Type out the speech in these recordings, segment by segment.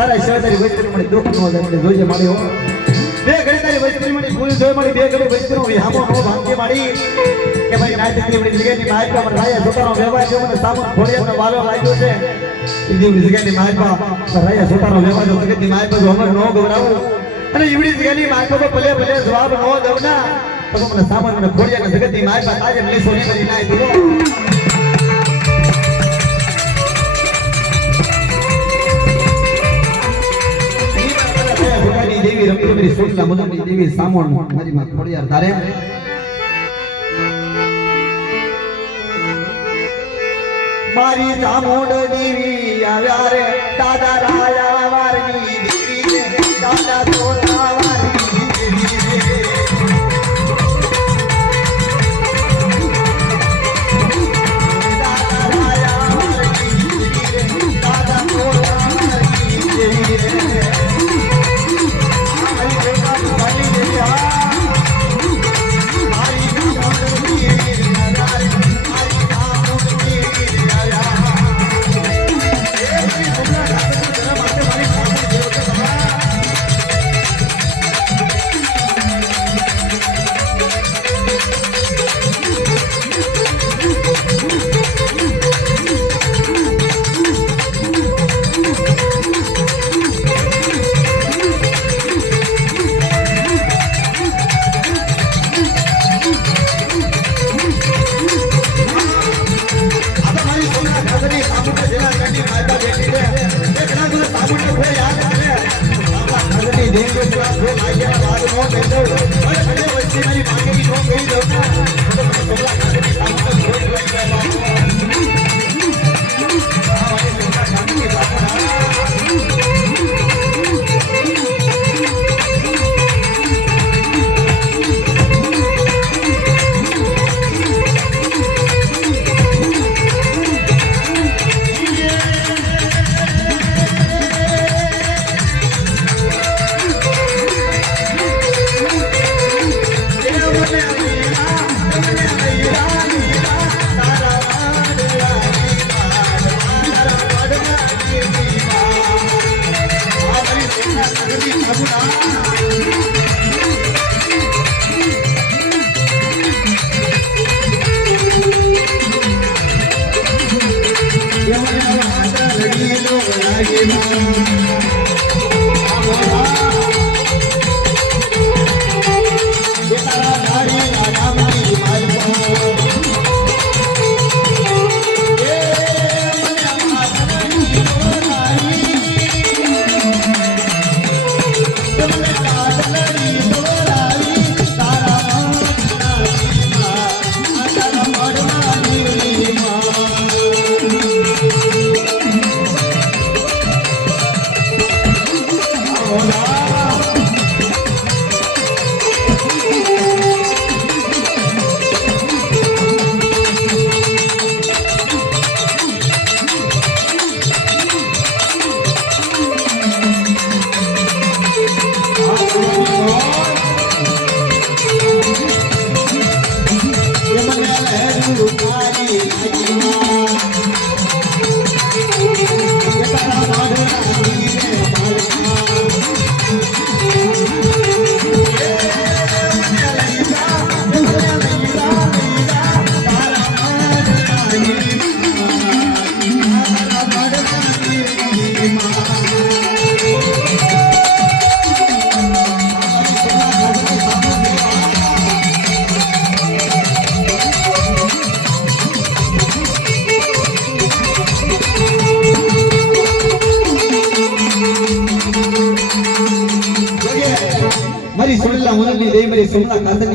તારા સિવાય તારી વસ્તી મને દુઃખ નો જાય જોઈએ મારી હો બે ઘડી તારી વસ્તી મને ભૂલ જોઈ મારી બે ઘડી વસ્તી નો વિહામો નો ભાંગે મારી કે ભાઈ ના દીકરી જગ્યાની માય પર રાયા છોકરાનો વ્યવહાર છે મને સામો ખોડિયાનો વાલો લાગ્યો છે ઈડી જગ્યાની માય પર રાયા છોકરાનો વ્યવહાર જો જગ્યાની માય પર હમર નો ગવરાવું અને ઈડી જગ્યાની માય પર ભલે ભલે જવાબ નો દવના તો મને સામો મને ખોડિયાના જગ્યાની માય પર આજે મને સોની કરી નાય દો દેવી રમતી સોટલા મુદમની દેવી સામોણ મારી માં ખોડિયાર તારે મારી સામોણ દેવી આવ્યા રે દાદા રાયા વારની દેવી દાદા તોરા વારની દેવી દાદા રાયા વારની દેવી દાદા તોરા વારની દેવી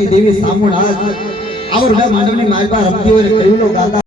દેવી સામુણ આજ આવર માંડવની માલપા રમતી હોય કઈલો ગાતા